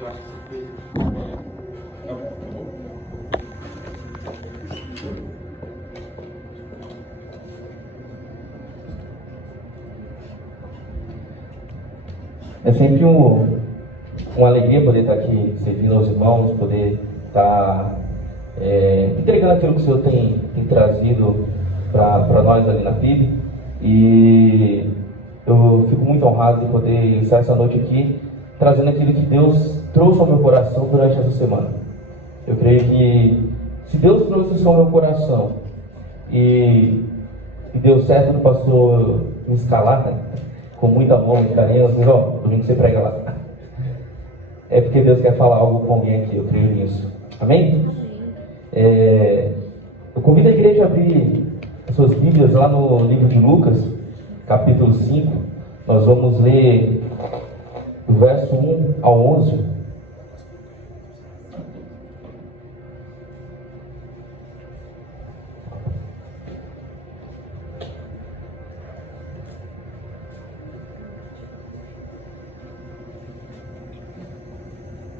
Eu acho que você fez. Tá bom. É sempre uma alegria poder estar aqui servindo aos irmãos, poder estar entregando aquilo que o Senhor tem trazido para nós ali na PIB. E eu fico muito honrado de poder estar essa noite aqui, trazendo aquilo que Deus trouxe ao meu coração durante essa semana. Eu creio que se Deus trouxe isso ao meu coração e deu certo do pastor me escalar, né? Com muito amor, muito carinho, eu digo, domingo você prega lá. É porque Deus quer falar algo com alguém aqui, eu creio nisso. Amém? Eu convido a igreja a abrir as suas Bíblias lá no livro de Lucas, capítulo 5. Nós vamos ler do verso 1 ao 11.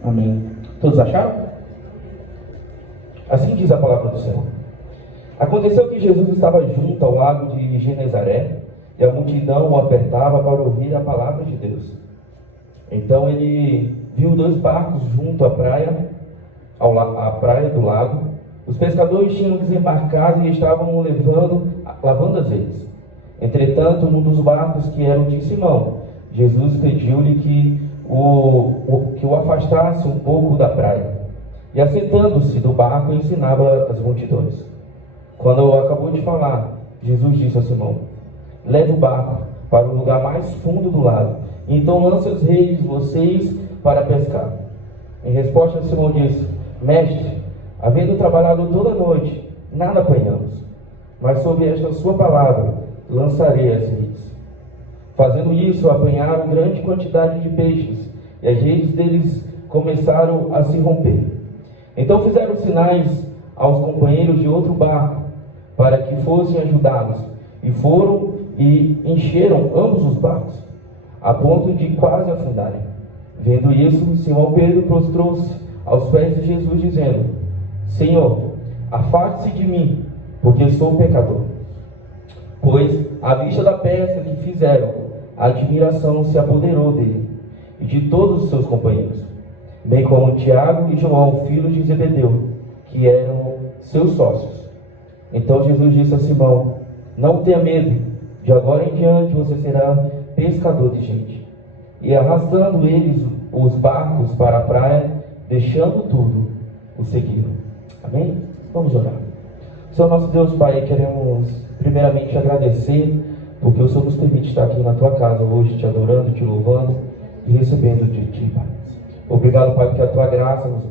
Amém. Todos acharam? Assim diz a palavra do Senhor. Aconteceu que Jesus estava junto ao lago de Genezaré, e a multidão o apertava para ouvir a palavra de Deus. Então ele viu 2 barcos junto à praia, à praia do lago. Os pescadores tinham desembarcado e estavam lavando as redes. Entretanto, num dos barcos, que era o de Simão, Jesus pediu-lhe que o afastasse um pouco da praia. E assentando-se do barco, ensinava as multidões. Quando acabou de falar, Jesus disse a Simão: leve o barco para o lugar mais fundo do lago, e então lance as redes vocês para pescar. Em resposta, Simão disse: mestre, havendo trabalhado toda a noite, nada apanhamos, mas sob esta sua palavra lançarei as redes. Fazendo isso, apanharam grande quantidade de peixes, e as redes deles começaram a se romper. Então fizeram sinais aos companheiros de outro barco, para que fossem ajudados, e foram e encheram ambos os barcos, a ponto de quase afundarem. Vendo isso, Simão Pedro prostrou-se aos pés de Jesus, dizendo: Senhor, afaste-se de mim, porque sou pecador. Pois, à vista da pesca que fizeram, a admiração se apoderou dele e de todos os seus companheiros, bem como Tiago e João, filhos de Zebedeu, que eram seus sócios. Então Jesus disse a Simão: não tenha medo, de agora em diante você será pescador de gente. E arrastando eles os barcos para a praia, deixando tudo, o seguiram. Amém? Vamos orar. Senhor nosso Deus, Pai, queremos primeiramente agradecer, porque o Senhor nos permite estar aqui na Tua casa hoje, te adorando, te louvando e recebendo de Ti, Pai. Obrigado, Pai, porque a Tua graça nos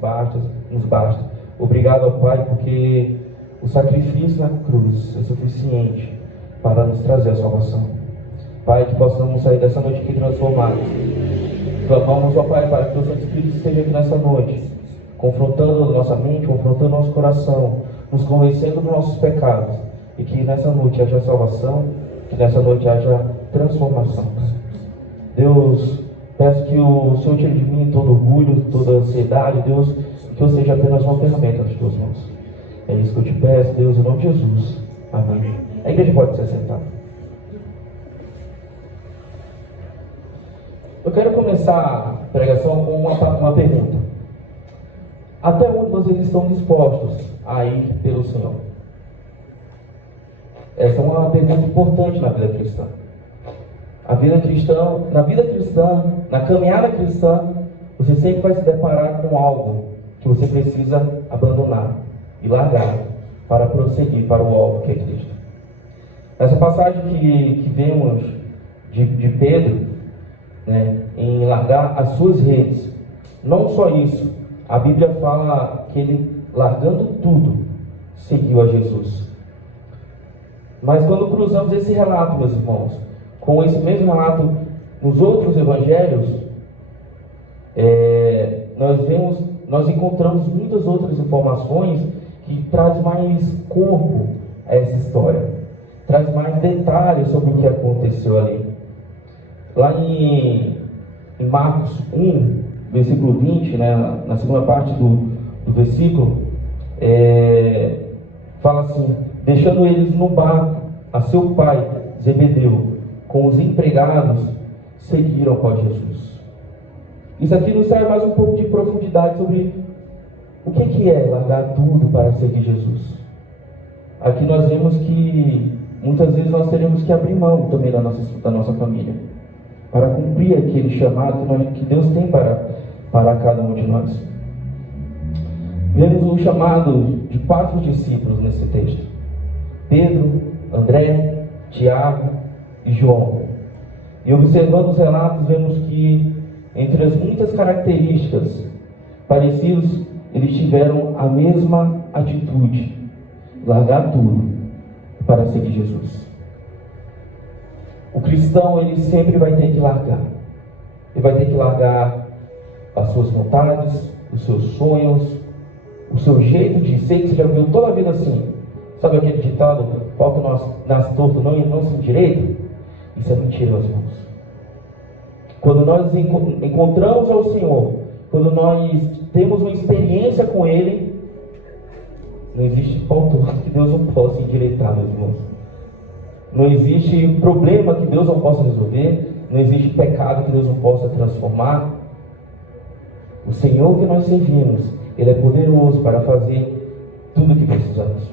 basta. Obrigado, Pai, porque o sacrifício na cruz é suficiente para nos trazer a salvação. Pai, que possamos sair dessa noite aqui transformados. Clamamos, ó Pai, para que o Santo Espírito esteja aqui nessa noite, confrontando a nossa mente, confrontando nosso coração, nos convencendo dos nossos pecados, e que nessa noite haja salvação, que nessa noite haja transformação. Deus, peço que o Senhor tire de mim todo orgulho, toda ansiedade, Deus, que eu seja apenas uma ferramenta nas Tuas mãos. É isso que eu te peço, Deus, em nome de Jesus. Amém. A igreja pode se assentar. Eu quero começar a pregação com uma pergunta. Até onde vocês estão dispostos a ir pelo Senhor? Essa é uma pergunta importante na vida cristã. Na vida cristã, na caminhada cristã, você sempre vai se deparar com algo que você precisa abandonar e largar para prosseguir para o alvo que é Cristo. Essa passagem que vemos de Pedro, né, em largar as suas redes, não só isso, a Bíblia fala que ele, largando tudo, seguiu a Jesus. Mas quando cruzamos esse relato, meus irmãos, com esse mesmo relato nos outros evangelhos, nós encontramos muitas outras informações que traz mais corpo a essa história, traz mais detalhes sobre o que aconteceu ali. Lá em Marcos 1, versículo 20, né, na segunda parte do versículo, fala assim: deixando eles no barco, a seu pai, Zebedeu, com os empregados, seguiram após Jesus. Isso aqui nos traz mais um pouco de profundidade sobre o que é largar tudo para seguir Jesus. Aqui nós vemos que muitas vezes nós teremos que abrir mão também da nossa família, para cumprir aquele chamado que Deus tem para cada um de nós. Vemos o chamado de 4 discípulos nesse texto: Pedro, André, Tiago e João. E observando os relatos, vemos que entre as muitas características parecidas, eles tiveram a mesma atitude: largar tudo para seguir Jesus. O cristão, ele sempre vai ter que largar. Ele vai ter que largar as suas vontades, os seus sonhos, o seu jeito de ser, que você já viu toda a vida assim. Sabe aquele ditado: pau que nasce torto não se endireita? Isso é mentira, meus irmãos. Quando nós encontramos ao Senhor, quando nós temos uma experiência com Ele, não existe pau torto que Deus não possa endireitar, meus irmãos. Não existe problema que Deus não possa resolver. Não existe pecado que Deus não possa transformar. O Senhor que nós servimos, Ele é poderoso para fazer tudo o que precisamos.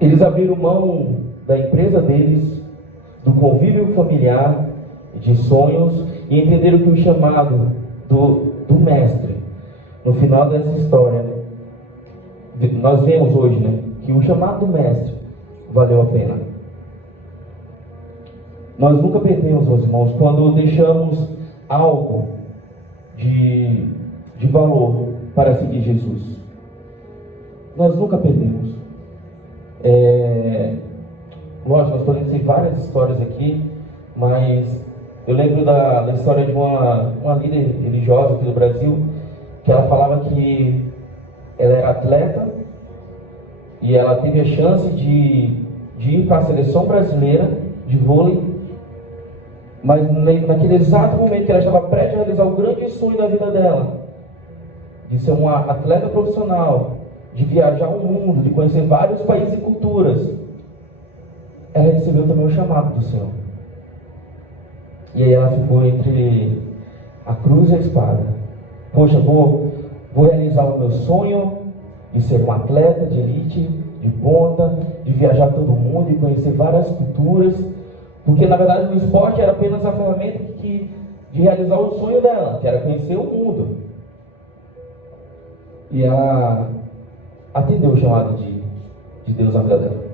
Eles abriram mão da empresa deles, do convívio familiar, de sonhos, e entenderam que o chamado do mestre, no final dessa história, nós vemos hoje, né, que o chamado do mestre valeu a pena. Nós nunca perdemos, meus irmãos, quando deixamos algo de valor para seguir Jesus. Nós nunca perdemos. Lógico, nós podemos ter várias histórias aqui, mas eu lembro da história de uma líder religiosa aqui do Brasil, que ela falava que ela era atleta e ela teve a chance de ir para a seleção brasileira de vôlei, mas naquele exato momento que ela estava prestes a realizar o grande sonho da vida dela, de ser uma atleta profissional, de viajar o mundo, de conhecer vários países e culturas, ela recebeu também o chamado do Senhor. E aí ela ficou entre a cruz e a espada. Poxa, vou realizar o meu sonho de ser um atleta de elite, de ponta, de viajar todo mundo e conhecer várias culturas, porque na verdade o esporte era apenas a ferramenta de realizar o sonho dela, que era conhecer o mundo. E ela atendeu o chamado de Deus na vida dela.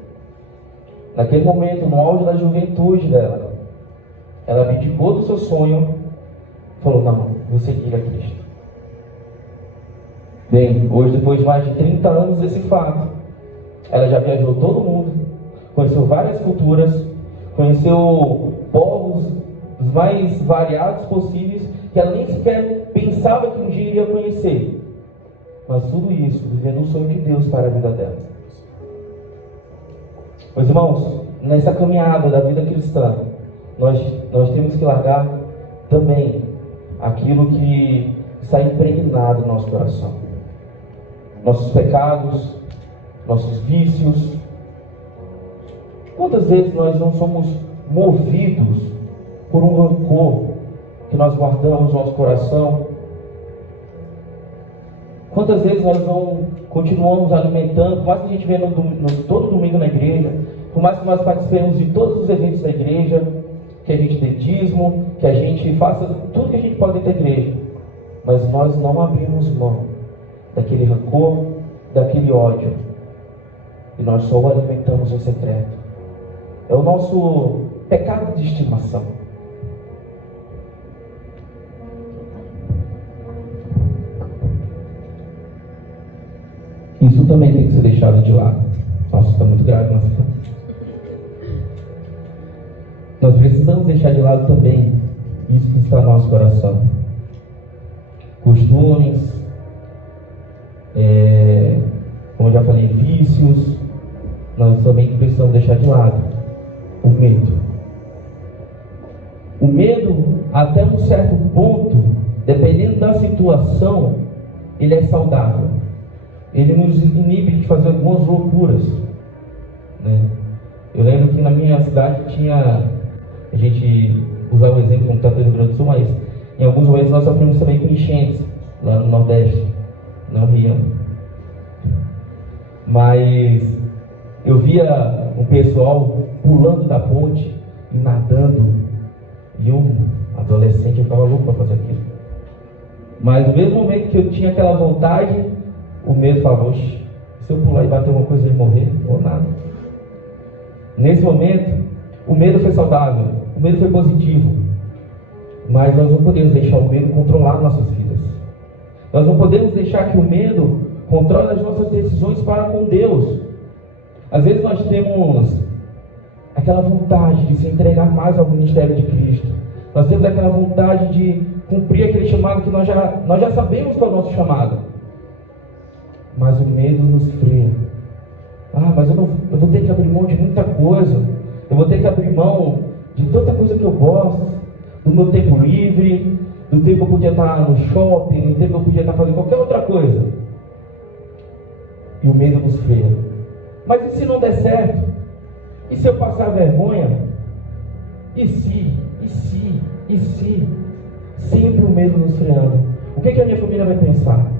Naquele momento, no auge da juventude dela, ela abdicou do seu sonho, falou: não, vou seguir a Cristo. Bem, hoje, depois de mais de 30 anos desse fato, ela já viajou todo mundo, conheceu várias culturas, conheceu povos os mais variados possíveis, que ela nem sequer pensava que um dia iria conhecer. Mas tudo isso, vivendo o sonho de Deus para a vida dela. Meus irmãos, nessa caminhada da vida cristã, nós temos que largar também aquilo que está impregnado no nosso coração. Nossos pecados, nossos vícios. Quantas vezes nós não somos movidos por um rancor que nós guardamos no nosso coração? Quantas vezes nós não continuamos alimentando, por mais que a gente venha todo domingo na igreja, por mais que nós participemos de todos os eventos da igreja, que a gente dê dízimo, que a gente faça tudo que a gente pode dentro da igreja, mas nós não abrimos mão daquele rancor, daquele ódio, e nós só o alimentamos em secreto. É o nosso pecado de estimação. Isso também tem que ser deixado de lado. Nossa, está muito grave, mas nós precisamos deixar de lado também isso que está no nosso coração. Costumes, como eu já falei, vícios. Nós também precisamos deixar de lado o medo. O O medo, até um certo ponto, dependendo da situação, ele é saudável. Ele nos inibe de fazer algumas loucuras, né? Eu lembro que na minha cidade tinha, a gente usava o exemplo como está no Rio Grande do Sul, mas em alguns momentos nós sofremos também com enchentes, lá no Nordeste, não Rio. Mas eu via um pessoal pulando da ponte e nadando, e eu, adolescente, eu ficava louco para fazer aquilo. Mas no mesmo momento que eu tinha aquela vontade, o medo falava: oxe, se eu pular e bater uma coisa e morrer, ou nada. Nesse momento, o medo foi saudável, o medo foi positivo. Mas nós não podemos deixar o medo controlar nossas vidas. Nós não podemos deixar que o medo controle as nossas decisões para com Deus. Às vezes nós temos aquela vontade de se entregar mais ao ministério de Cristo. Nós temos aquela vontade de cumprir aquele chamado que nós já sabemos qual é o nosso chamado. Mas o medo nos freia. Mas eu vou ter que abrir mão de muita coisa. Eu vou ter que abrir mão de tanta coisa que eu gosto, do meu tempo livre, do tempo que eu podia estar no shopping, do tempo que eu podia estar fazendo qualquer outra coisa. E o medo nos freia. Mas e se não der certo? E se eu passar vergonha? E se? Sempre o medo nos freando. O que a minha família vai pensar?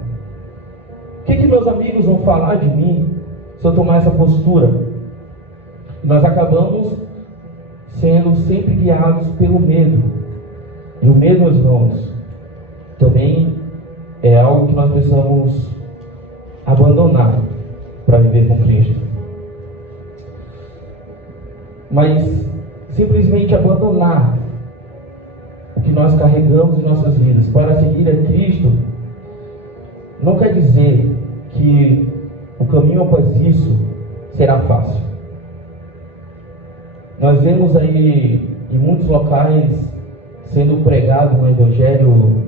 O que meus amigos vão falar de mim se eu tomar essa postura? Nós acabamos sendo sempre guiados pelo medo. E o medo, meus irmãos, também é algo que nós precisamos abandonar para viver com Cristo. Mas simplesmente abandonar o que nós carregamos em nossas vidas para seguir a Cristo não quer dizer que o caminho após isso será fácil. Nós vemos aí em muitos locais sendo pregado um evangelho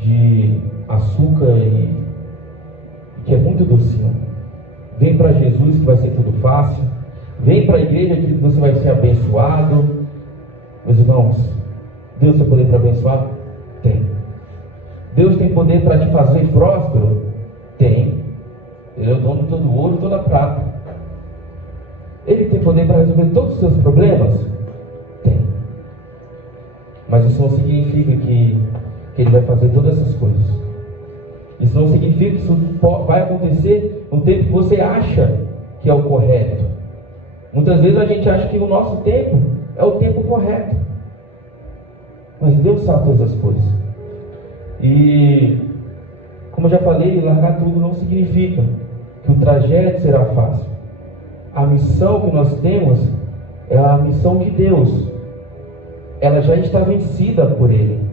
de açúcar e que é muito docinho. Vem para Jesus que vai ser tudo fácil. Vem para a igreja que você vai ser abençoado. Meus irmãos, Deus tem poder para abençoar? Tem. Deus tem poder para te fazer próspero? Tem. Ele é o dono de todo o ouro e toda a prata. Ele tem poder para resolver todos os seus problemas? Tem. Mas isso não significa que Ele vai fazer todas essas coisas. Isso não significa que isso vai acontecer no tempo que você acha que é o correto. Muitas vezes a gente acha que o nosso tempo é o tempo correto. Mas Deus sabe todas as coisas. E, como eu já falei, largar tudo não significa que o trajeto será fácil. A missão que nós temos é a missão de Deus. Ela já está vencida por Ele.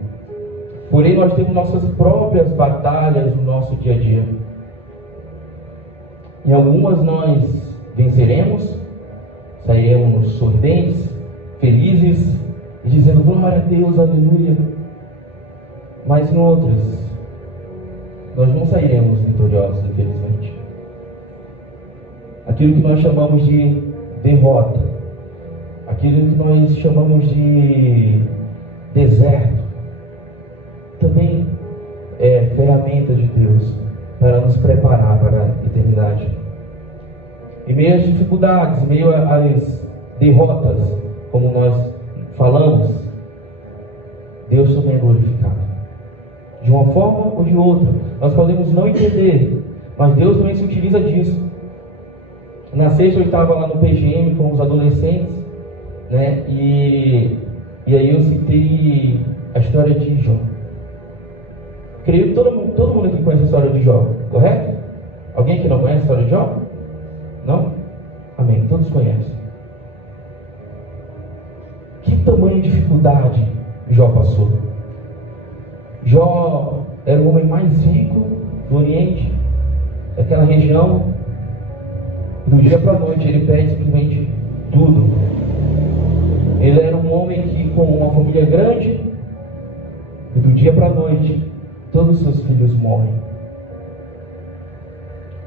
Porém, nós temos nossas próprias batalhas no nosso dia a dia. Em algumas nós venceremos, sairemos sorridentes, felizes, e dizendo glória a Deus, aleluia. Mas em outras, nós não sairemos vitoriosos, infelizmente. Aquilo que nós chamamos de derrota, aquilo que nós chamamos de deserto, também é ferramenta de Deus para nos preparar para a eternidade. Em meio às dificuldades, em meio às derrotas, como nós falamos, Deus também é glorificado. De uma forma ou de outra, nós podemos não entender, mas Deus também se utiliza disso. Na sexta eu estava lá no PGM com os adolescentes, né? E aí eu citei a história de Jó. Creio que todo mundo aqui conhece a história de Jó, correto? Alguém que não conhece a história de Jó? Não? Amém, todos conhecem. Que tamanha dificuldade Jó passou? Jó era o homem mais rico do Oriente, daquela região. Do dia para a noite ele perde simplesmente tudo. Ele era um homem que, com uma família grande, e do dia para a noite todos os seus filhos morrem.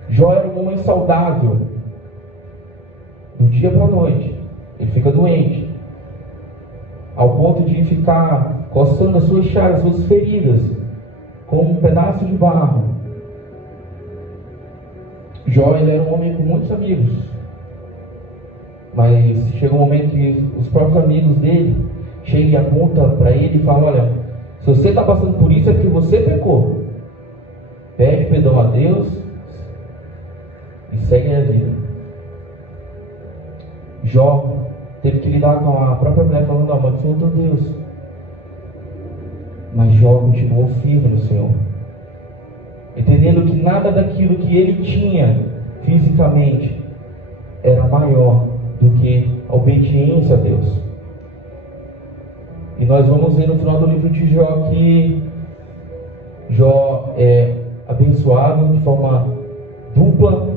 Jó era um homem saudável. Do dia para a noite ele fica doente. ao ponto de ficar coçando as suas chagas, suas feridas, com um pedaço de barro. Jó, ele era um homem com muitos amigos, mas chegou um momento que os próprios amigos dele chegam e apontam para ele e falam: olha, se você está passando por isso é porque você pecou. Pede perdão a Deus e segue a vida. Jó teve que lidar com a própria mulher falando: amaldiçoa o teu Deus. Mas Jó continuou firme no Senhor, entendendo que nada daquilo que ele tinha fisicamente era maior do que a obediência a Deus. E nós vamos ver no final do livro de Jó que Jó é abençoado de forma dupla,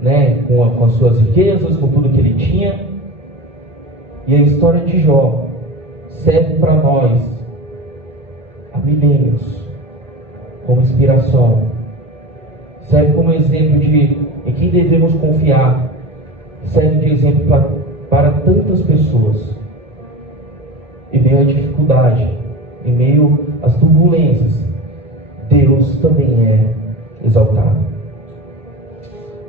né, com as suas riquezas, com tudo que ele tinha. E a história de Jó serve para nós há milênios como inspiração, serve como exemplo de em quem devemos confiar, serve de exemplo para tantas pessoas. Em meio à dificuldade, em meio às turbulências, Deus também é exaltado.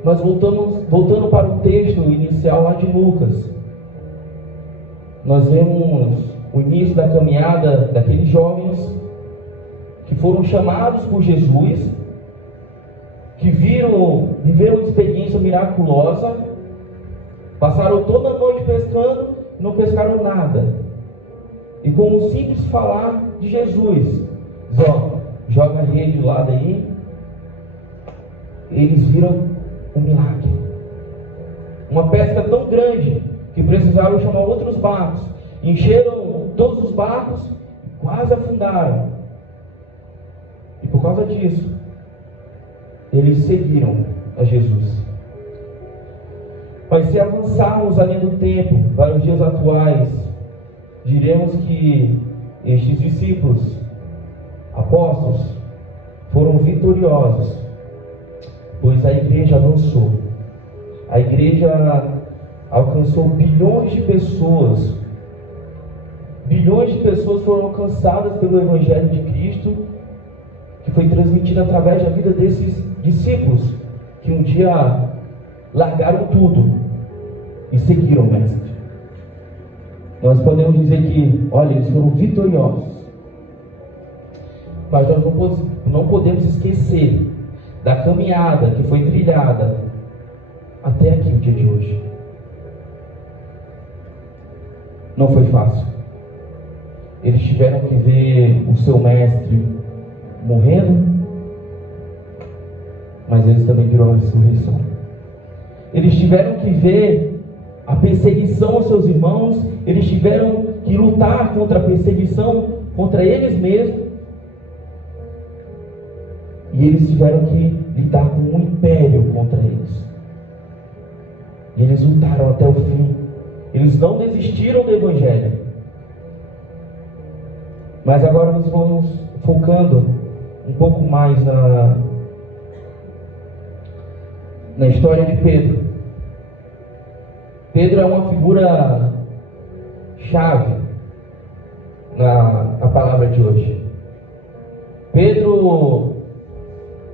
Nós voltando para o texto inicial lá de Lucas, nós vemos o início da caminhada daqueles jovens que foram chamados por Jesus, que viveram uma experiência miraculosa, passaram toda a noite pescando e não pescaram nada. E com um simples falar de Jesus, diz: ó, joga a rede lá daí, eles viram um milagre. Uma pesca tão grande que precisaram chamar outros barcos, encheram todos os barcos e quase afundaram. E por causa disso, eles seguiram a Jesus. Mas se avançarmos além do tempo para os dias atuais, diremos que estes discípulos, apóstolos, foram vitoriosos, pois a igreja avançou. A igreja alcançou bilhões de pessoas. Bilhões de pessoas foram alcançadas pelo Evangelho de Cristo, que foi transmitido através da vida desses discípulos, que um dia largaram tudo e seguiram o Mestre. Nós podemos dizer que, olha, eles foram vitoriosos. Mas nós não podemos esquecer da caminhada que foi trilhada até aqui, o dia de hoje. Não foi fácil. Eles tiveram que ver o seu mestre morrendo, mas eles também viram a ressurreição. Eles tiveram que ver a perseguição aos seus irmãos, eles tiveram que lutar contra a perseguição, contra eles mesmos, e eles tiveram que lidar com um império contra eles. E eles lutaram até o fim. Eles não desistiram do Evangelho. Mas agora nós vamos focando um pouco mais na história de Pedro. Pedro é uma figura chave na palavra de hoje. Pedro,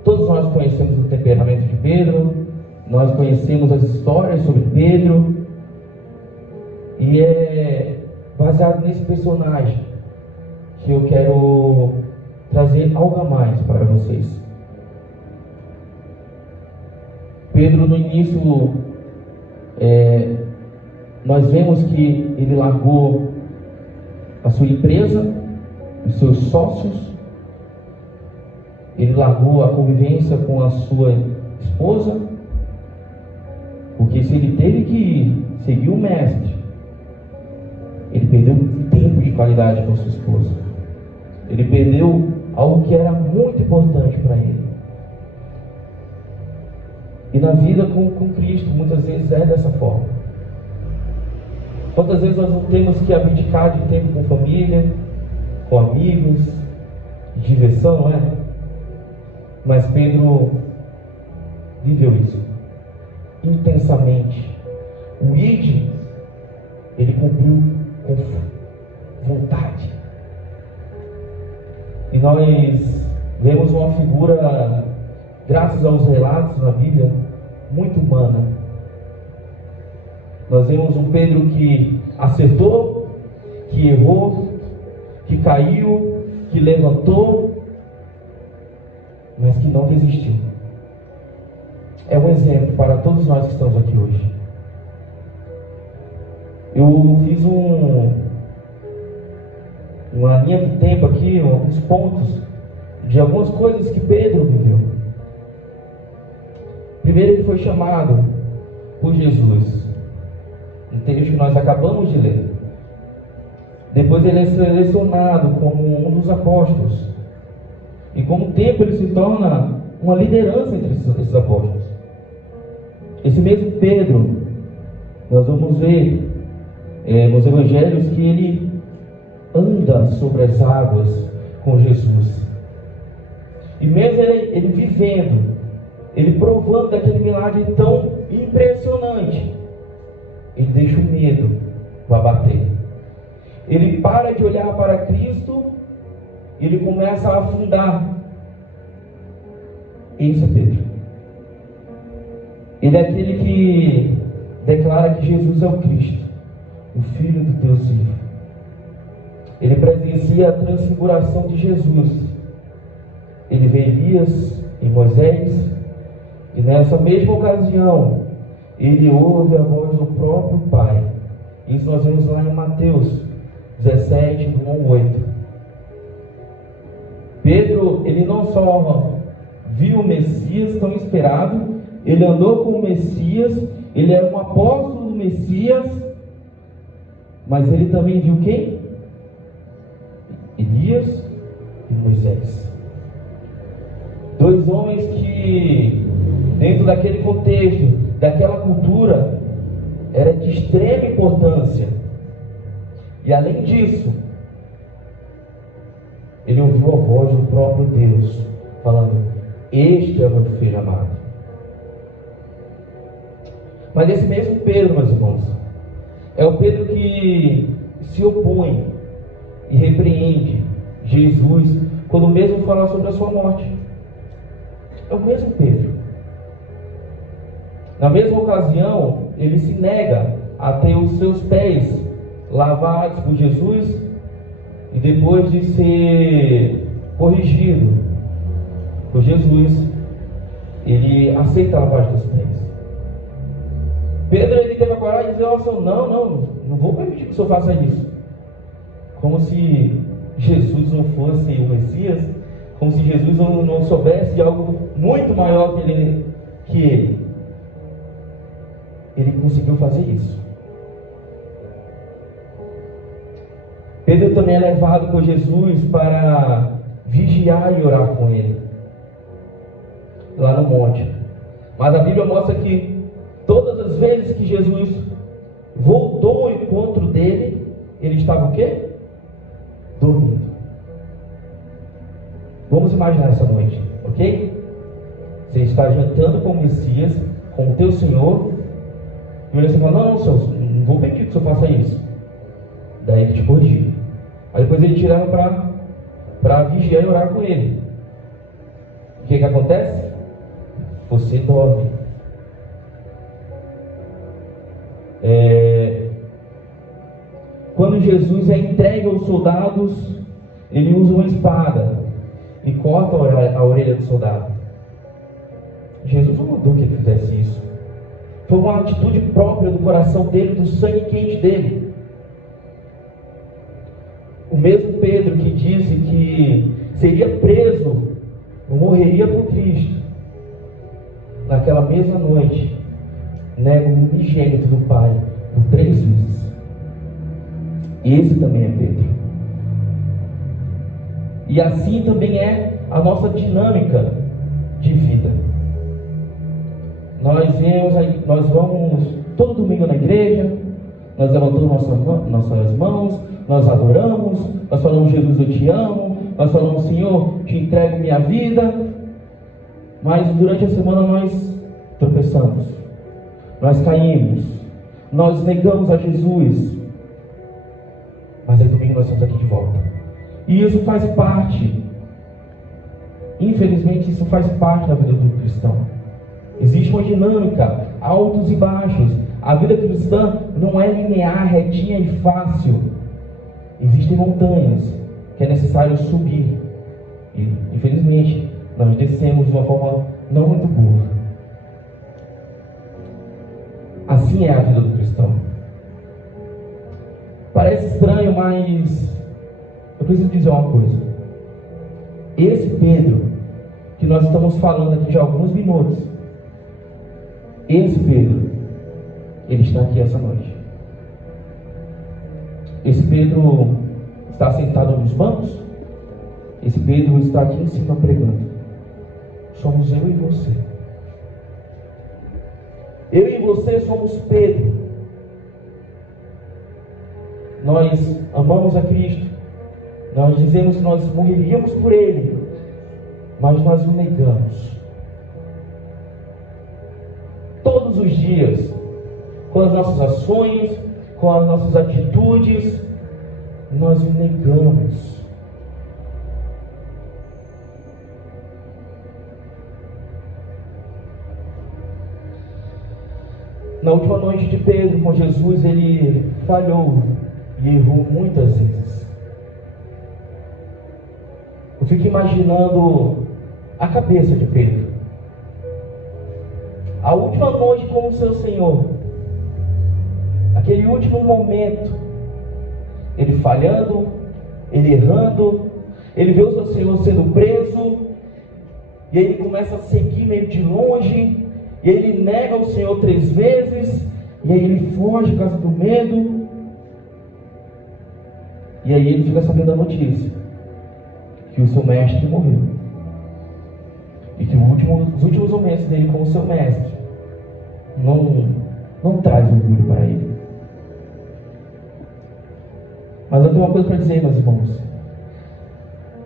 todos nós conhecemos o temperamento de Pedro, nós conhecemos as histórias sobre Pedro, e é baseado nesse personagem que eu quero trazer algo a mais para vocês. Pedro, no início, nós vemos que ele largou a sua empresa, os seus sócios, ele largou a convivência com a sua esposa, porque se ele teve que seguir o mestre, ele perdeu tempo de qualidade com a sua esposa, ele perdeu algo que era muito importante para ele. E na vida com Cristo, muitas vezes é dessa forma. Quantas vezes nós não temos que abdicar de tempo com família, com amigos, de diversão, não é? Mas Pedro viveu isso intensamente. O ID, ele cumpriu nós vemos uma figura, graças aos relatos na Bíblia, muito humana. Nós vemos um Pedro que acertou, que errou, que caiu, que levantou, mas que não desistiu. É um exemplo para todos nós que estamos aqui hoje. Eu fiz uma linha do tempo aqui, alguns pontos de algumas coisas que Pedro viveu. Primeiro, ele foi chamado por Jesus, um texto que nós acabamos de ler. Depois ele é selecionado como um dos apóstolos, e com o tempo ele se torna uma liderança entre esses apóstolos. Esse mesmo Pedro, nós vamos ver nos evangelhos que ele anda sobre as águas com Jesus. E mesmo ele vivendo, ele provando daquele milagre tão impressionante, ele deixa o medo para bater. Ele para de olhar para Cristo, ele começa a afundar. Esse é Pedro. Ele é aquele que declara que Jesus é o Cristo, o Filho do Deus vivo. Ele presencia a transfiguração de Jesus. Ele vê Elias e Moisés, e nessa mesma ocasião ele ouve a voz do próprio Pai. Isso nós vemos lá em Mateus 17, do 1 ao 8. Pedro, ele não só viu o Messias tão esperado, ele andou com o Messias, ele era um apóstolo do Messias, mas ele também viu quem? Elias e Moisés. Dois homens que, dentro daquele contexto, daquela cultura, era de extrema importância. E além disso, ele ouviu a voz do próprio Deus, falando: este é o meu filho amado. Mas esse mesmo Pedro, meus irmãos, é o Pedro que se opõe e repreende Jesus quando mesmo fala sobre a sua morte. É o mesmo Pedro. Na mesma ocasião, ele se nega a ter os seus pés lavados por Jesus, e depois de ser corrigido por Jesus, ele aceita a lavagem dos pés. Pedro, ele teve a coragem de dizer ao Senhor: não vou permitir que o Senhor faça isso. Como se Jesus não fosse o Messias, como se Jesus não soubesse de algo muito maior que ele. Ele conseguiu fazer isso. Pedro também é levado por Jesus para vigiar e orar com ele, lá no monte. Mas a Bíblia mostra que todas as vezes que Jesus voltou ao encontro dele, ele estava o quê? Dormindo. Vamos imaginar essa noite, ok? Você está jantando com o Messias, com o teu Senhor, e você fala: não, Senhor, não vou pedir que o Senhor faça isso. Daí ele te corrigiu. Aí depois ele tirava para vigiar e orar com ele. O que acontece? Você dorme. Quando Jesus é entregue aos soldados, ele usa uma espada e corta a orelha do soldado. Jesus não mandou que ele fizesse isso. Foi uma atitude própria do coração dele, do sangue quente dele. O mesmo Pedro que disse que seria preso, morreria por Cristo, naquela mesma noite, nega o unigênito do Pai por 3 vezes. Esse também é Pedro. E assim também é a nossa dinâmica de vida. Nós vamos todo domingo na igreja, nós levantamos nossas mãos, nós adoramos, nós falamos: Jesus, eu te amo, nós falamos: Senhor, te entrego minha vida. Mas durante a semana nós tropeçamos, nós caímos, nós negamos a Jesus. Mas aí domingo nós estamos aqui de volta. E isso faz parte Infelizmente, isso faz parte da vida do cristão. Existe uma dinâmica, altos e baixos. A vida cristã não é linear, retinha e fácil. Existem montanhas que é necessário subir. E, infelizmente, nós descemos de uma forma não muito boa. Assim é a vida do cristão. Parece estranho, mas eu preciso dizer uma coisa. Esse Pedro, que nós estamos falando aqui já há alguns minutos, esse Pedro, ele está aqui essa noite. Esse Pedro está sentado nos bancos. Esse Pedro está aqui em cima pregando. Somos eu e você. Eu e você somos Pedro. Nós amamos a Cristo. Nós dizemos que nós morreríamos por Ele, mas nós o negamos. Todos os dias, com as nossas ações, com as nossas atitudes, nós o negamos. Na última noite de Pedro com Jesus, ele falhou e errou muitas vezes. Eu fico imaginando a cabeça de Pedro. A última noite com o seu Senhor. Aquele último momento. Ele falhando, ele errando, ele vê o seu Senhor sendo preso, e aí ele começa a seguir meio de longe, e aí ele nega o Senhor 3 vezes, e aí ele foge por causa do medo, e aí ele fica sabendo da notícia que o seu mestre morreu, e que os últimos momentos dele com o seu mestre não traz orgulho para ele. Mas eu tenho uma coisa para dizer, meus irmãos.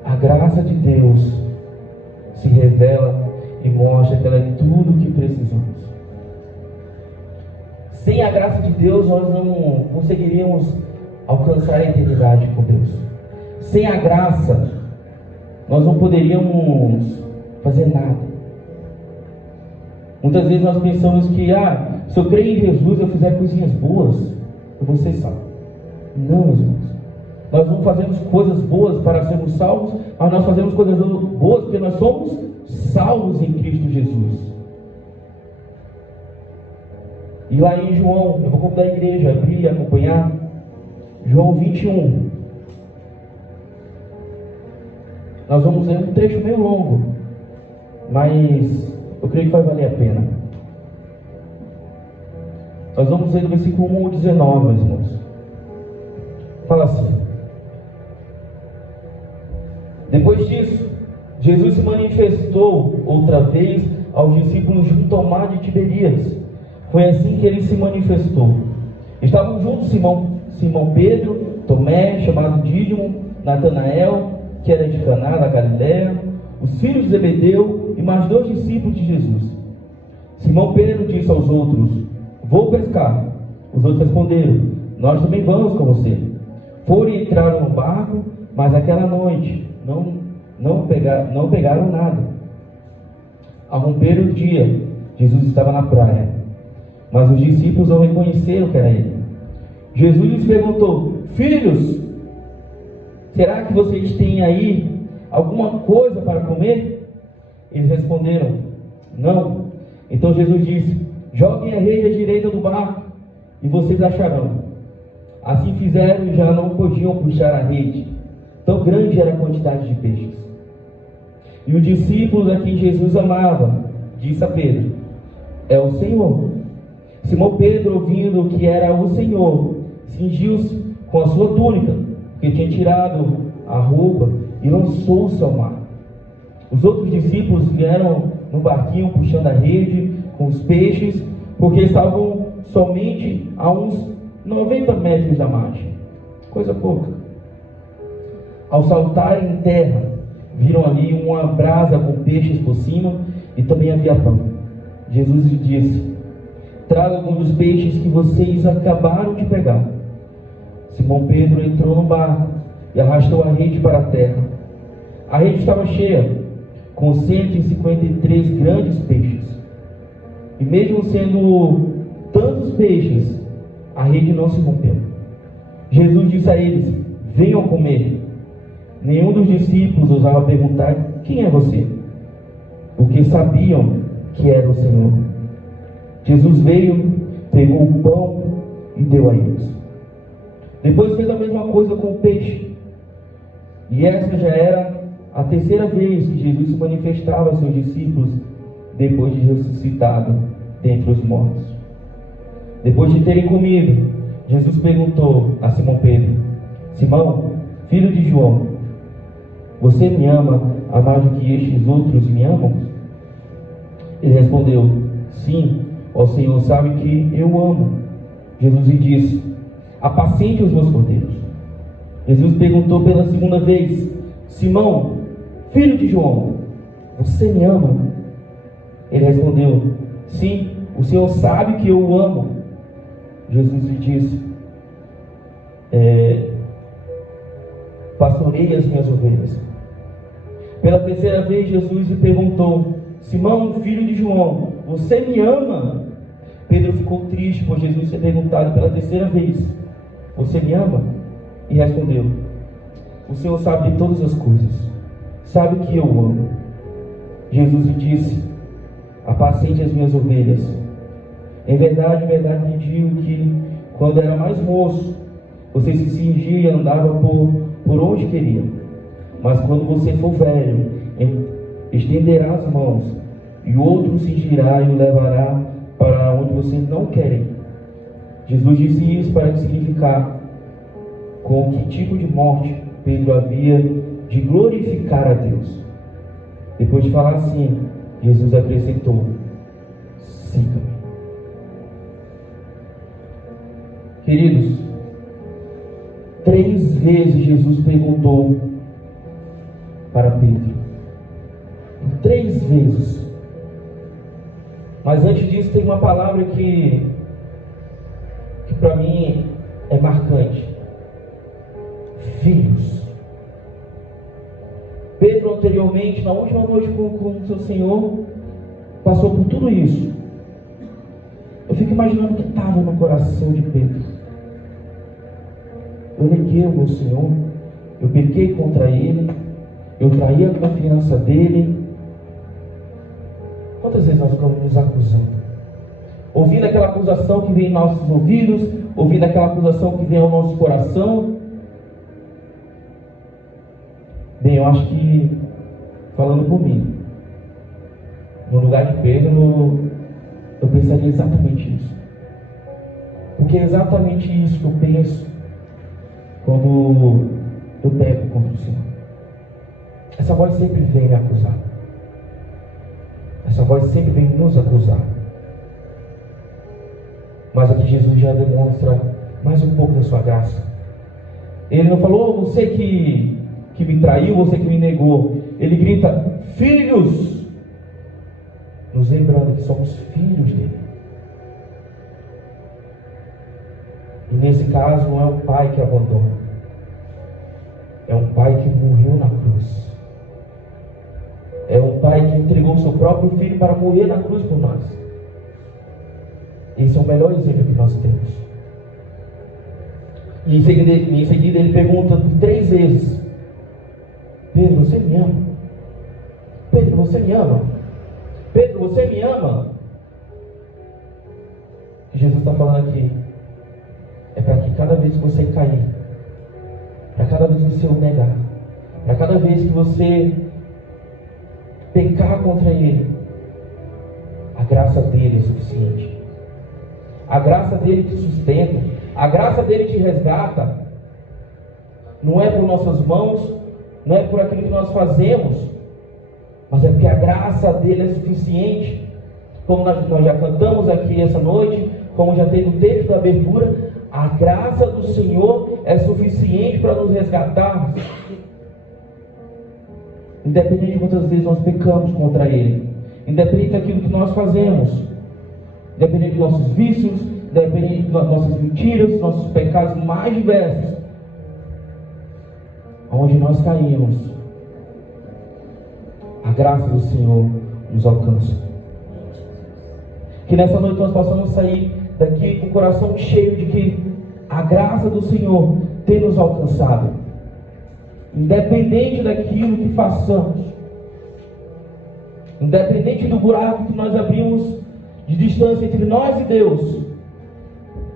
A graça de Deus se revela e mostra que ela é tudo o que precisamos. Sem a graça de Deus, nós não conseguiríamos alcançar a eternidade com Deus. Sem a graça, nós não poderíamos fazer nada. Muitas vezes nós pensamos que, se eu crer em Jesus, eu fizer coisinhas boas, eu vou ser salvo. Não, meus irmãos. Nós não fazemos coisas boas para sermos salvos, mas nós fazemos coisas boas porque nós somos salvos em Cristo Jesus. E lá em João, eu vou convidar a igreja a abrir e acompanhar, João 21. Nós vamos ler um trecho meio longo, mas eu creio que vai valer a pena. Nós vamos ler do versículo 1 ao 19, meus irmãos. Fala assim: depois disso, Jesus se manifestou outra vez aos discípulos junto ao mar de Tiberíades. Foi assim que ele se manifestou. Estavam juntos Simão Pedro, Tomé, chamado Dídimo, Natanael, que era de Caná da Galiléia, os filhos de Zebedeu e mais 2 discípulos de Jesus. Simão Pedro disse aos outros: vou pescar. Os outros responderam: nós também vamos com você. Foram e entraram no barco, mas aquela noite não pegaram nada. Ao romper o dia, Jesus estava na praia, mas os discípulos não reconheceram que era ele. Jesus lhes perguntou: filhos, será que vocês têm aí alguma coisa para comer? Eles responderam: não. Então Jesus disse: joguem a rede à direita do barco e vocês acharão. Assim fizeram e já não podiam puxar a rede, tão grande era a quantidade de peixes. E os discípulos a quem Jesus amava disse a Pedro: é o Senhor. Simão Pedro, ouvindo que era o Senhor, cingiu-se com a sua túnica, que tinha tirado a roupa, e lançou-se ao mar. Os outros discípulos vieram no barquinho puxando a rede com os peixes, porque estavam somente a uns 90 metros da margem, coisa pouca. Ao saltarem em terra, viram ali uma brasa com peixes por cima e também havia pão. Jesus lhes disse: traga algum dos peixes que vocês acabaram de pegar. Simão Pedro entrou no barco e arrastou a rede para a terra. A rede estava cheia, com 153 grandes peixes. E mesmo sendo tantos peixes, a rede não se rompeu. Jesus disse a eles: venham comer. Nenhum dos discípulos ousava perguntar: quem é você? Porque sabiam que era o Senhor. Jesus veio, pegou o pão e deu a eles. Depois fez a mesma coisa com o peixe. E essa já era a terceira vez que Jesus se manifestava a seus discípulos depois de ressuscitado dentre os mortos. Depois de terem comido, Jesus perguntou a Simão Pedro: Simão, filho de João, você me ama a mais do que estes outros me amam? Ele respondeu: sim, ó Senhor, sabe que eu amo. Jesus lhe disse: apacente os meus cordeiros. Jesus perguntou pela segunda vez: Simão, filho de João, você me ama? Ele respondeu: sim, o Senhor sabe que eu o amo. Jesus lhe disse: pastorei as minhas ovelhas. Pela terceira vez Jesus lhe perguntou: Simão, filho de João, você me ama? Pedro ficou triste por Jesus ter perguntado pela terceira vez: você me ama? E respondeu: o Senhor sabe de todas as coisas, sabe que eu amo. Jesus lhe disse: apacente as minhas ovelhas. Em verdade lhe digo que quando era mais moço, você se cingia e andava por onde queria. Mas quando você for velho, estenderá as mãos, e outro o cingirá e o levará para onde você não quer ir. Jesus disse isso para significar com que tipo de morte Pedro havia de glorificar a Deus. Depois de falar assim, Jesus acrescentou: siga-me. Queridos, 3 vezes Jesus perguntou para Pedro. 3 vezes. Mas antes disso tem uma palavra que para mim é marcante: filhos. Pedro anteriormente, na última noite com o seu Senhor, passou por tudo isso. Eu fico imaginando o que estava no coração de Pedro. Eu neguei o meu Senhor, eu pequei contra Ele, eu traí a confiança dEle. Quantas vezes nós ficamos nos acusando? Ouvindo aquela acusação que vem em nossos ouvidos, ouvindo aquela acusação que vem ao nosso coração. Bem, eu acho que, falando por mim, no lugar de Pedro, eu pensaria exatamente isso. Porque é exatamente isso que eu penso quando eu pego contra o Senhor. Essa voz sempre vem me acusar. Essa voz sempre vem nos acusar. Mas aqui Jesus já demonstra mais um pouco da sua graça. Ele não falou: você que me traiu, você que me negou. Ele grita: filhos! Nos lembrando que somos filhos dele. E nesse caso não é um pai que abandona, é um pai que morreu na cruz. É um pai que entregou o seu próprio filho para morrer na cruz por nós. Esse é o melhor exemplo que nós temos. E em seguida ele pergunta 3 vezes: Pedro, você me ama? Pedro, você me ama? Pedro, você me ama? O que Jesus está falando aqui é para que cada vez que você cair, para cada vez que você o negar, para cada vez que você pecar contra Ele, a graça dele é suficiente. A graça dele te sustenta, a graça dele te resgata. Não é por nossas mãos, não é por aquilo que nós fazemos, mas é porque a graça dele é suficiente. Como nós já cantamos aqui essa noite, como já tem no texto da abertura, a graça do Senhor é suficiente para nos resgatarmos. Independente de quantas vezes nós pecamos contra Ele, independente daquilo que nós fazemos, independente dos nossos vícios, independente das nossas mentiras, dos nossos pecados mais diversos, onde nós caímos, a graça do Senhor nos alcance. Que nessa noite nós possamos sair daqui com o coração cheio de que a graça do Senhor tem nos alcançado. Independente daquilo que façamos, independente do buraco que nós abrimos de distância entre nós e Deus,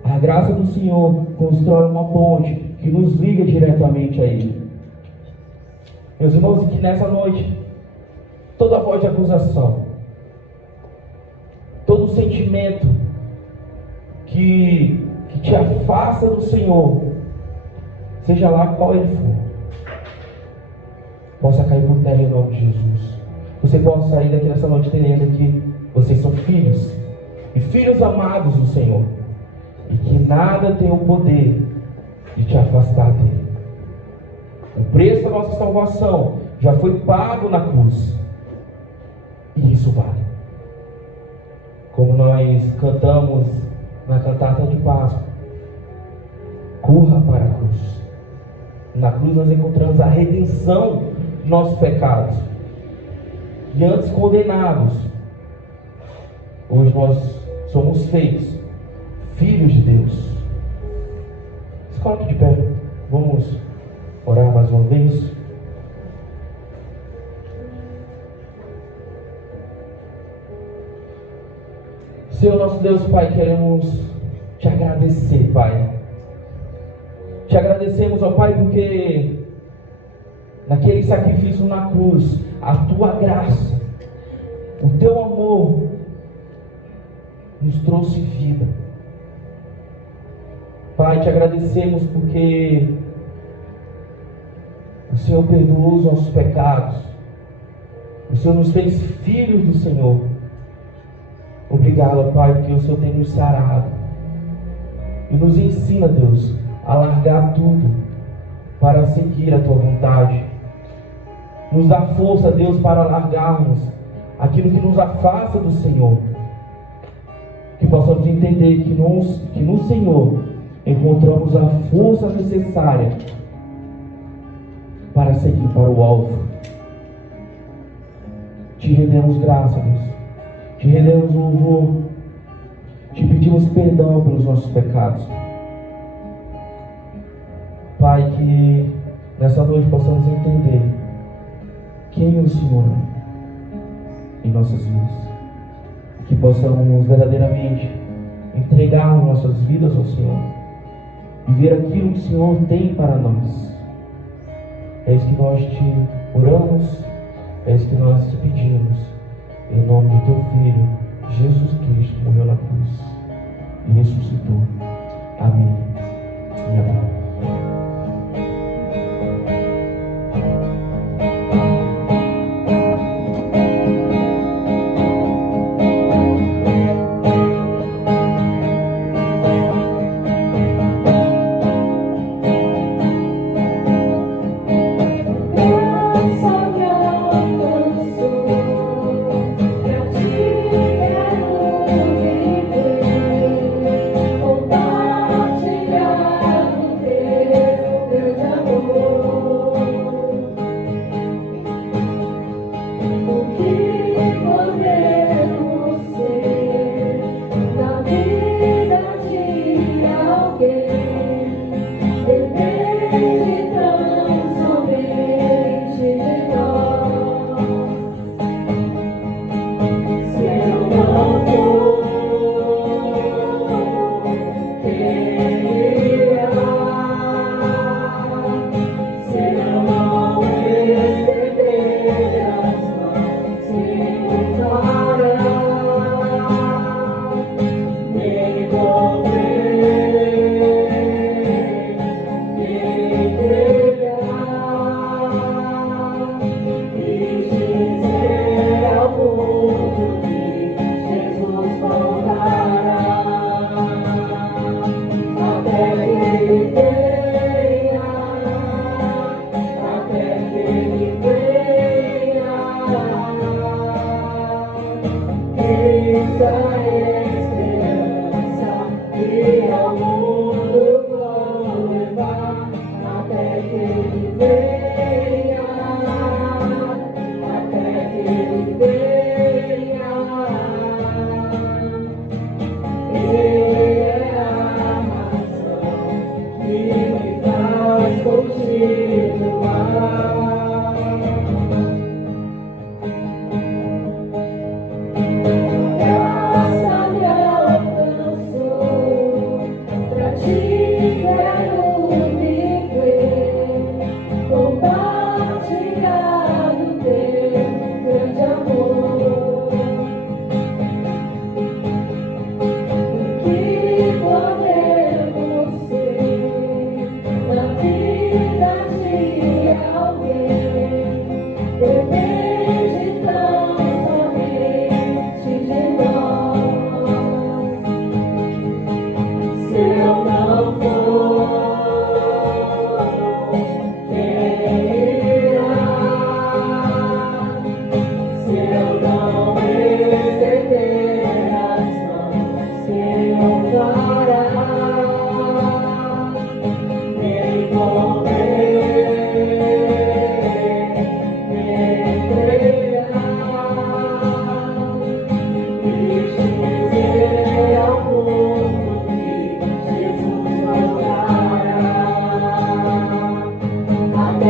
a graça do Senhor constrói uma ponte que nos liga diretamente a Ele. Meus irmãos, e que nessa noite, toda voz de acusação, todo sentimento que te afasta do Senhor, seja lá qual ele for, possa cair por terra em nome de Jesus. Você possa sair daqui nessa noite entendendo que vocês são filhos, e filhos amados do Senhor, e que nada tem o poder de te afastar dele. O preço da nossa salvação já foi pago na cruz, e isso vale. Como nós cantamos na cantata de Páscoa, corra para a cruz. Na cruz nós encontramos a redenção de nossos pecados, e antes condenados, hoje nós somos feitos filhos de Deus. Se coloque de pé, vamos orar mais uma vez. Senhor nosso Deus, Pai, queremos te agradecer, Pai. Te agradecemos, ó Pai, porque naquele sacrifício na cruz, a tua graça, o teu amor nos trouxe vida. Pai, te agradecemos porque o Senhor perdoou os nossos pecados. O Senhor nos fez filhos do Senhor. Obrigado, Pai, porque o Senhor tem nos sarado. E nos ensina, Deus, a largar tudo para seguir a tua vontade. Nos dá força, Deus, para largarmos aquilo que nos afasta do Senhor. Que possamos entender que no Senhor encontramos a força necessária para seguir para o alvo. Te rendemos graça, Deus. Te rendemos louvor. Te pedimos perdão pelos nossos pecados. Pai, que nessa noite possamos entender quem o Senhor é em nossas vidas. Que possamos verdadeiramente entregar nossas vidas ao Senhor e ver aquilo que o Senhor tem para nós. É isso que nós te oramos, é isso que nós te pedimos, em nome do teu Filho, Jesus Cristo, que morreu na cruz e ressuscitou. Amém e amém. Compartilhar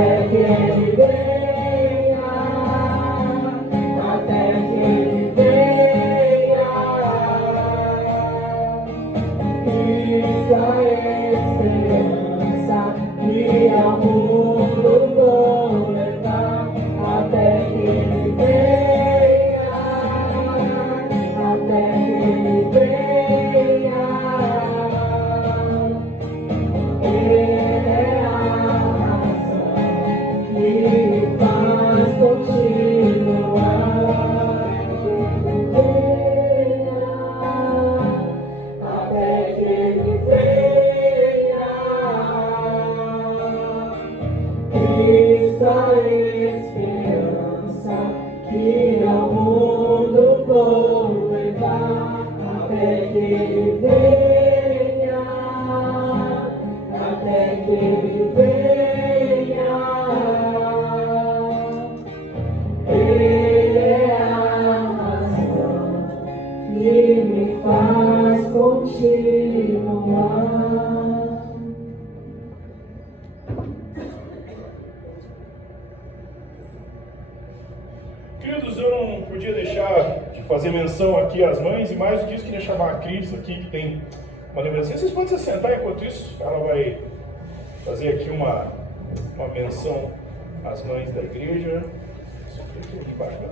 até que Ele venha, até que Ele venha. Cristo a esperança que ao mundo vou levar, até que Ele venha, até que Ele venha. Ele é a razão que me faz continuar. Até que Ele venha, Cristo a esperança que ao mundo vou levar, até que Ele venha, até que Ele venha. Ele é a razão que me faz continuar. Queridos, eu não podia deixar de fazer menção aqui às mães, e mais do que isso, queria chamar a Cris aqui, que tem uma lembrancinha. Vocês podem se sentar enquanto isso, ela vai fazer aqui uma menção às mães da igreja. Só aqui embaixo, né?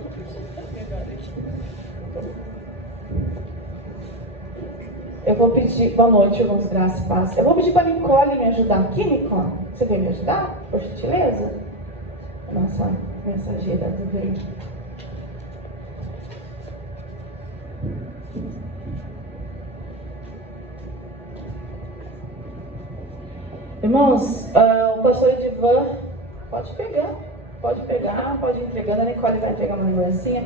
Tá bom. Eu vou pedir, boa noite, irmãos, graça e paz. Eu vou pedir para a Nicole me ajudar aqui, Nicole. Você vem me ajudar, por gentileza? Nossa mensageira do bem. Irmãos, o pastor Edivan, pode ir entregando, a Nicole vai pegar uma lembrancinha.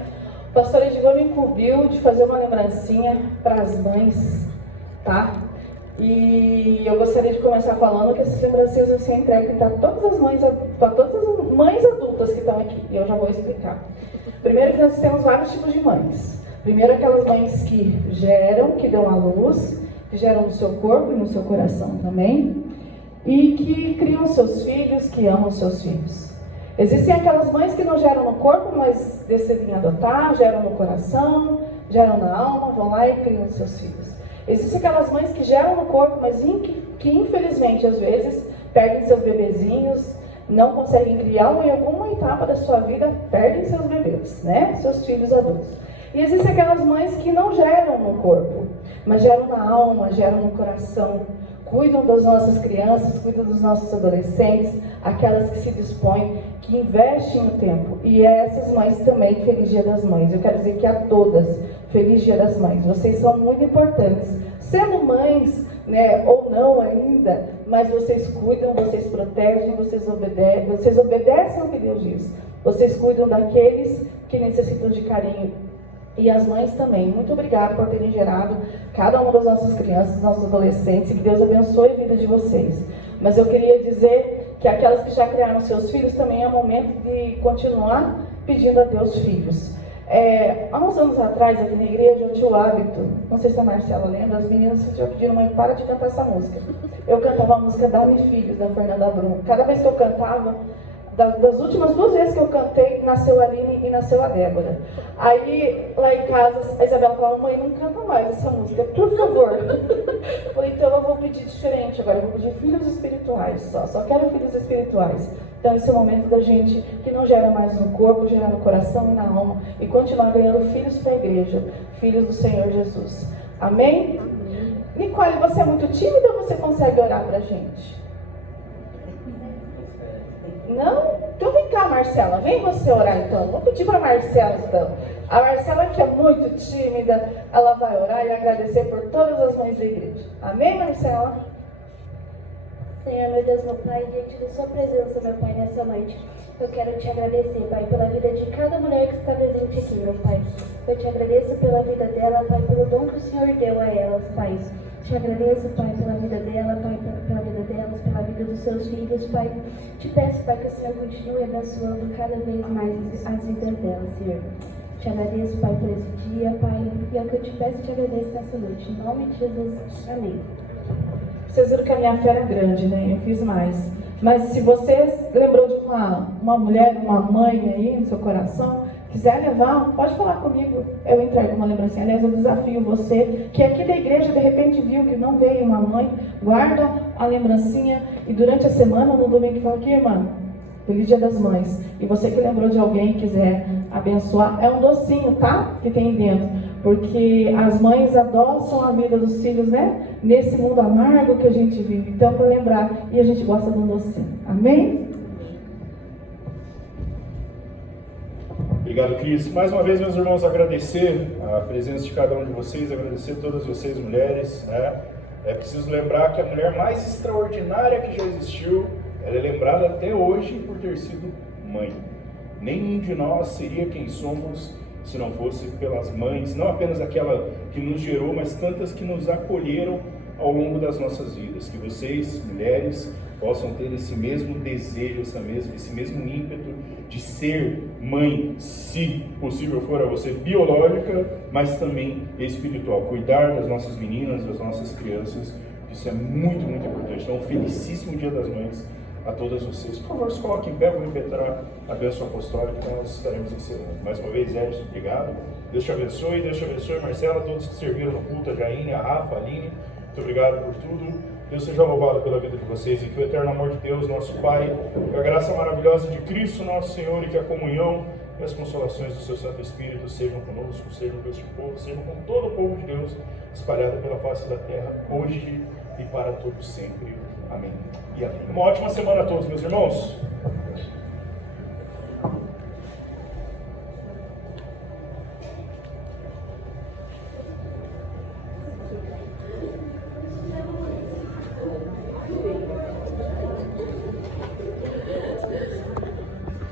O pastor Edivan me incumbiu de fazer uma lembrancinha para as mães, tá? E eu gostaria de começar falando que essas lembrancinhas vão ser entregues para todas as mães adultas que estão aqui, e eu já vou explicar. Primeiro que nós temos vários tipos de mães. Primeiro aquelas mães que geram, que dão à luz, que geram no seu corpo e no seu coração também, e que criam seus filhos, que amam seus filhos. Existem aquelas mães que não geram no corpo, mas decidem adotar, geram no coração, geram na alma, vão lá e criam seus filhos. Existem aquelas mães que geram no corpo, mas que infelizmente às vezes perdem seus bebezinhos, não conseguem criar ou em alguma etapa da sua vida perdem seus bebês, né? Seus filhos adultos. E existem aquelas mães que não geram no corpo, mas geram na alma, geram no coração, cuidam das nossas crianças, cuidam dos nossos adolescentes, aquelas que se dispõem, que investem no tempo. E essas mães também, Feliz Dia das Mães. Eu quero dizer que a todas, Feliz Dia das Mães. Vocês são muito importantes. Sendo mães, né, ou não ainda, mas vocês cuidam, vocês protegem, vocês obedecem ao que Deus diz. Vocês cuidam daqueles que necessitam de carinho. E as mães também. Muito obrigada por terem gerado cada uma das nossas crianças, nossos adolescentes, e que Deus abençoe a vida de vocês. Mas eu queria dizer que aquelas que já criaram seus filhos também é momento de continuar pedindo a Deus filhos. Há uns anos atrás, aqui na igreja, eu tinha o hábito, não sei se a Marcela lembra, as meninas já pediram, mãe, para de cantar essa música. Eu cantava a música Dá-me Filhos, da Fernanda Brum. Cada vez que eu cantava, das últimas 2 vezes que eu cantei, nasceu a Aline e nasceu a Débora. Aí, lá em casa, a Isabela falava, mãe, não canta mais essa música, por favor. Eu falei, então eu vou pedir diferente agora, eu vou pedir filhos espirituais só quero filhos espirituais. Então esse é o momento da gente que não gera mais no corpo, gera no coração e na alma, e continuar ganhando filhos para a igreja, filhos do Senhor Jesus. Amém? Nicole, você é muito tímida ou você consegue orar pra gente? Não? Então vem cá, Marcela, vem você orar então. Vou pedir para a Marcela então. A Marcela, que é muito tímida, ela vai orar e agradecer por todas as mães da igreja. Amém, Marcela? Senhor, meu Deus, meu Pai, diante da sua presença, meu Pai, nessa noite, eu quero te agradecer, Pai, pela vida de cada mulher que está presente aqui, meu Pai. Eu te agradeço pela vida dela, Pai, pelo dom que o Senhor deu a elas, Pai. Te agradeço, Pai, pela vida dela, Pai, pela vida delas, pela vida dos seus filhos, Pai. Te peço, Pai, que o Senhor continue abençoando cada vez mais as vidas delas, Senhor. Te agradeço, Pai, por esse dia, Pai, e é o que eu te peço e te agradeço nessa noite. Em nome de Jesus, amém. Vocês viram que a minha fé era grande, né? Eu fiz mais. Mas se você lembrou de uma mulher, uma mãe aí no seu coração, quiser levar, pode falar comigo, eu entrego uma lembrancinha. Aliás, eu desafio você, que aqui da igreja de repente viu que não veio uma mãe, guarda a lembrancinha e durante a semana, no domingo, fala aqui, irmã, feliz Dia das Mães. E você que lembrou de alguém e quiser abençoar, é um docinho, tá? Que tem dentro. Porque as mães adoçam a vida dos filhos, né? Nesse mundo amargo que a gente vive. Então, para lembrar, e a gente gosta de um docinho. Amém? Obrigado, Cris. Mais uma vez, meus irmãos, agradecer a presença de cada um de vocês, agradecer a todas vocês, mulheres, né? É preciso lembrar que a mulher mais extraordinária que já existiu, ela é lembrada até hoje por ter sido mãe. Nenhum de nós seria quem somos se não fosse pelas mães, não apenas aquela que nos gerou, mas tantas que nos acolheram ao longo das nossas vidas. Que vocês, mulheres, possam ter esse mesmo desejo, esse mesmo ímpeto de ser mãe, se possível for a você, biológica, mas também espiritual. Cuidar das nossas meninas, das nossas crianças, isso é muito, muito importante. Então, um felicíssimo Dia das Mães a todas vocês. Por favor, se coloquem em pé, vou impetrar a bênção apostólica, então nós estaremos encerrando. Mais uma vez, Edson, obrigado. Deus te abençoe, Marcela, todos que serviram no culto, a Jaine, a Rafa, a Aline, muito obrigado por tudo. Deus seja louvado pela vida de vocês e que o eterno amor de Deus, nosso Pai, que a graça maravilhosa de Cristo, nosso Senhor, e que a comunhão e as consolações do seu Santo Espírito sejam conosco, sejam com este povo, sejam com todo o povo de Deus, espalhado pela face da terra, hoje e para todos sempre. Amém. E amém. Uma ótima semana a todos, meus irmãos.